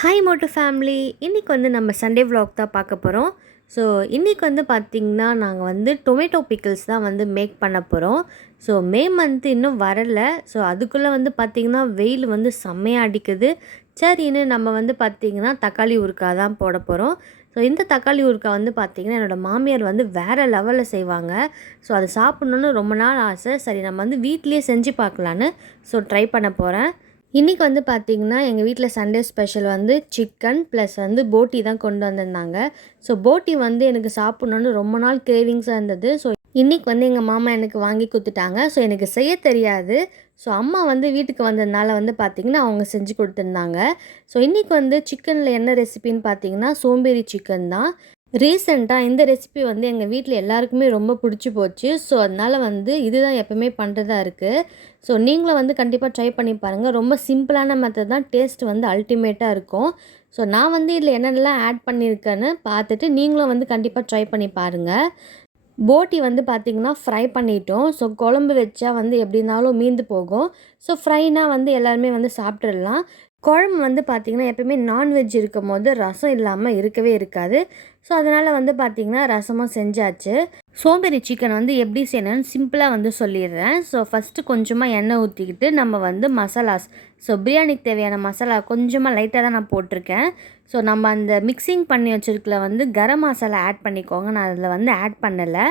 Hi Moto family. இன்றைக்கி வந்து நம்ம சண்டே vlog தான் பார்க்க போகிறோம். ஸோ இன்றைக்கி வந்து பார்த்திங்கன்னா நாங்கள் வந்து டொமேட்டோ பிக்கிள்ஸ் தான் வந்து மேக் பண்ண போகிறோம். ஸோ மே மந்த் இன்னும் வரல. ஸோ அதுக்குள்ளே வந்து பார்த்திங்கன்னா வெயில் வந்து செம்மையாக அடிக்குது. சரின்னு நம்ம வந்து பார்த்திங்கன்னா தக்காளி ஊறுகாய் தான் போட போகிறோம். ஸோ இந்த தக்காளி ஊறுகாய் வந்து பார்த்திங்கன்னா என்னோடய மாமியார் வந்து வேறு லெவலில் செய்வாங்க. ஸோ அதை சாப்பிட்ணுன்னு ரொம்ப நாள் ஆசை. சரி நம்ம வந்து வீட்டிலேயே செஞ்சு பார்க்கலான்னு ஸோ ட்ரை பண்ண போகிறேன். இன்றைக்கி வந்து பார்த்திங்கன்னா எங்கள் வீட்டில் சண்டே ஸ்பெஷல் வந்து சிக்கன் ப்ளஸ் வந்து போட்டி தான் கொண்டு வந்திருந்தாங்க. ஸோ போட்டி வந்து எனக்கு சாப்பிட்ணுன்னு ரொம்ப நாள் கிரேவிங்ஸாக இருந்தது. ஸோ இன்றைக்கி வந்து எங்கள் மாமா எனக்கு வாங்கி கொடுத்துட்டாங்க. ஸோ எனக்கு செய்ய தெரியாது. ஸோ அம்மா வந்து வீட்டுக்கு வந்ததுனால வந்து பார்த்திங்கன்னா அவங்க செஞ்சு கொடுத்துருந்தாங்க. ஸோ இன்றைக்கி வந்து சிக்கனில் என்ன ரெசிபின்னு பார்த்திங்கன்னா சோம்பேறி சிக்கன் தான். ரீசெண்டாக இந்த ரெசிபி வந்து எங்கள் வீட்டில் எல்லாருக்குமே ரொம்ப பிடிச்சி போச்சு. ஸோ அதனால் வந்து இதுதான் எப்போவுமே பண்ணுறதா இருக்குது. ஸோ நீங்களும் வந்து கண்டிப்பாக ட்ரை பண்ணி பாருங்கள். ரொம்ப சிம்பிளான மெத்தட் தான். டேஸ்ட் வந்து அல்டிமேட்டாக இருக்கும். ஸோ நான் வந்து இதில் என்னென்னலாம் ஆட் பண்ணியிருக்கேன்னு பார்த்துட்டு நீங்களும் வந்து கண்டிப்பாக ட்ரை பண்ணி பாருங்கள். போட்டி வந்து பார்த்திங்கன்னா ஃப்ரை பண்ணிட்டோம். ஸோ குழம்பு வச்சா வந்து எப்படி இருந்தாலும் மீந்து போகும். ஸோ ஃப்ரைனா வந்து எல்லாருமே வந்து சாப்பிட்றலாம். குழம்பு வந்து பார்த்திங்கன்னா எப்போயுமே நான்வெஜ் இருக்கும் போது ரசம் இல்லாமல் இருக்கவே இருக்காது. ஸோ அதனால் வந்து பார்த்திங்கன்னா ரசமும் செஞ்சாச்சு. சோம்பேறி சிக்கன் வந்து எப்படி செய்யணும்னு சிம்பிளாக வந்து சொல்லிடுறேன். ஸோ ஃபஸ்ட்டு கொஞ்சமாக எண்ணெய் ஊற்றிக்கிட்டு நம்ம வந்து மசாலாஸ், ஸோ பிரியாணிக்கு தேவையான மசாலா கொஞ்சமாக லைட்டாக தான் நான் போட்டிருக்கேன். ஸோ நம்ம அந்த மிக்சிங் பண்ணி வச்சுருக்கல வந்து கரம் மசாலா ஆட் பண்ணிக்கோங்க. நான் அதில் வந்து ஆட் பண்ணலை.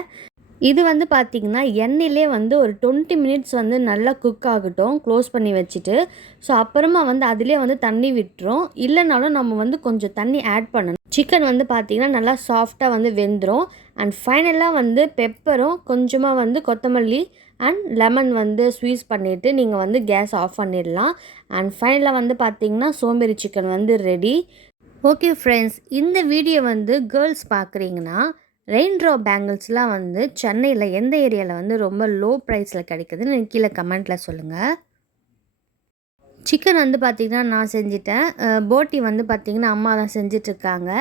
இது வந்து பார்த்திங்கன்னா எண்ணெயிலே வந்து ஒரு 20 மினிட்ஸ் வந்து நல்லா குக் ஆகட்டும், க்ளோஸ் பண்ணி வச்சுட்டு. ஸோ அப்புறமா வந்து அதிலே வந்து தண்ணி விட்டுரும். இல்லைனாலும் நம்ம வந்து கொஞ்சம் தண்ணி ஆட் பண்ணணும். சிக்கன் வந்து பார்த்திங்கன்னா நல்லா சாஃப்டாக வந்து வெந்துடும். அண்ட் ஃபைனலாக வந்து பெப்பரும் கொஞ்சமாக வந்து கொத்தமல்லி அண்ட் லெமன் வந்து ஸ்வீஸ் பண்ணிவிட்டு நீங்கள் வந்து கேஸ் ஆஃப் பண்ணிடலாம். அண்ட் ஃபைனலாக வந்து பார்த்திங்கன்னா சோம்பேறி சிக்கன் வந்து ரெடி. ஓகே ஃப்ரெண்ட்ஸ், இந்த வீடியோ வந்து கேர்ள்ஸ் பார்க்குறீங்கன்னா ரெயின் ட்ராப் பேங்கிள்ஸ்லாம் வந்து சென்னையில் எந்த ஏரியாவில் வந்து ரொம்ப லோ ப்ரைஸில் கிடைக்குதுன்னு கீழே கமெண்ட்டில் சொல்லுங்கள். சிக்கன் வந்து பார்த்திங்கன்னா நான் செஞ்சிட்டேன். போட்டி வந்து பார்த்திங்கன்னா அம்மா தான் செஞ்சிட்ருக்காங்க.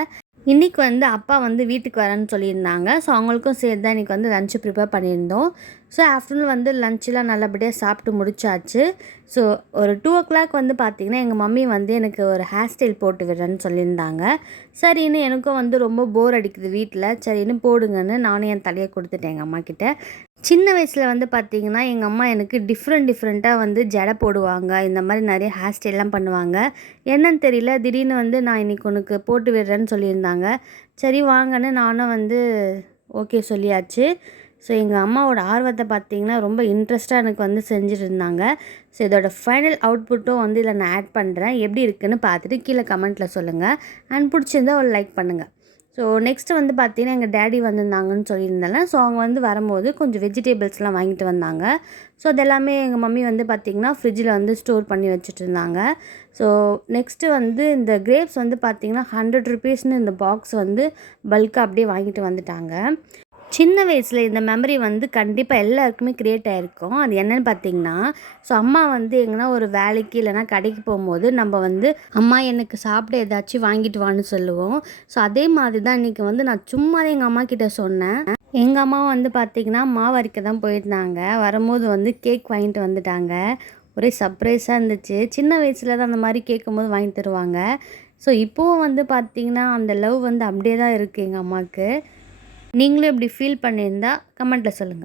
இன்றைக்கி வந்து அப்பா வந்து வீட்டுக்கு வரேன்னு சொல்லியிருந்தாங்க. ஸோ அவங்களுக்கும் சேர்த்து தான் இன்றைக்கி வந்து லஞ்சு ப்ரிப்பேர் பண்ணியிருந்தோம். ஸோ ஆஃப்டர்நூன் வந்து லஞ்செலாம் நல்லபடியாக சாப்பிட்டு முடிச்சாச்சு. ஸோ ஒரு 2 o'clock வந்து பார்த்திங்கன்னா எங்கள் மம்மி வந்து எனக்கு ஒரு ஹேர் ஸ்டைல் போட்டு விடுறேன்னு சொல்லியிருந்தாங்க. சரின்னு எனக்கும் வந்து ரொம்ப போர் அடிக்குது வீட்டில். சரின்னு போடுங்கன்னு நானும் என் தலையை கொடுத்துட்டேன் எங்கள் அம்மாக்கிட்ட. சின்ன வயசில் வந்து பார்த்திங்கன்னா எங்கள் அம்மா எனக்கு டிஃப்ரெண்ட்டாக வந்து ஜடை போடுவாங்க. இந்த மாதிரி நிறைய ஹேர் ஸ்டைல்லாம் பண்ணுவாங்க. என்னன்னு தெரியல, திடீர்னு வந்து நான் இன்றைக்கி உனக்கு போட்டு விடுறேன்னு சொல்லியிருந்தாங்க. சரி வாங்கன்னு நானும் வந்து ஓகே சொல்லியாச்சு. ஸோ எங்கள் அம்மாவோட ஆர்வத்தை பார்த்திங்கன்னா ரொம்ப இன்ட்ரெஸ்ட்டாக எனக்கு வந்து செஞ்சுட்டு இருந்தாங்க. ஸோ இதோட ஃபைனல் அவுட்புட்டும் வந்து இதில் நான் ஆட் பண்ணுறேன். எப்படி இருக்குதுன்னு பார்த்துட்டு கீழே கமெண்ட்டில் சொல்லுங்கள். அண்ட் பிடிச்சிருந்தால் ஒரு லைக் பண்ணுங்கள். ஸோ நெக்ஸ்ட்டு வந்து பார்த்திங்கன்னா எங்கள் டேடி வந்திருந்தாங்கன்னு சொல்லியிருந்தேன்ல. ஸோ அவங்க வந்து வரும்போது கொஞ்சம் வெஜிடேபிள்ஸ்லாம் வாங்கிட்டு வந்தாங்க. ஸோ அதெல்லாமே எங்கள் மம்மி வந்து பார்த்திங்கன்னா ஃப்ரிட்ஜில் வந்து ஸ்டோர் பண்ணி வச்சுட்டு இருந்தாங்க. ஸோ நெக்ஸ்ட்டு வந்து இந்த கிரேப்ஸ் வந்து பார்த்திங்கன்னா 100 rupeesன்னு இந்த பாக்ஸ் வந்து பல்காக அப்படியே வாங்கிட்டு வந்துட்டாங்க. சின்ன வயசில் இந்த மெமரி வந்து கண்டிப்பாக எல்லாருக்குமே க்ரியேட் ஆகிருக்கும். அது என்னென்னு பார்த்திங்கன்னா, ஸோ அம்மா வந்து எங்கன்னா ஒரு வேலைக்கு இல்லைனா கடைக்கு போகும்போது நம்ம வந்து அம்மா எனக்கு சாப்பிட ஏதாச்சும் வாங்கிட்டு வான்னு சொல்லுவோம். ஸோ அதே மாதிரி தான் இன்றைக்கி வந்து நான் சும்மா எங்கள் அம்மா கிட்டே சொன்னேன். எங்கள் அம்மா வந்து பார்த்திங்கன்னா மாவு அரைக்க தான் போயிருந்தாங்க. வரும்போது வந்து கேக் வாங்கிட்டு வந்துட்டாங்க. ஒரே சர்ப்ரைஸாக இருந்துச்சு. சின்ன வயசில் தான் அந்த மாதிரி கேட்கும்போது வாங்கி தருவாங்க. ஸோ இப்போவும் வந்து பார்த்திங்கன்னா அந்த லவ் வந்து அப்படியே தான் இருக்குது எங்கள் அம்மாவுக்கு. நீங்களும் இப்படி ஃபீல் பண்ணியிருந்தா கமெண்ட்டில் சொல்லுங்கள்.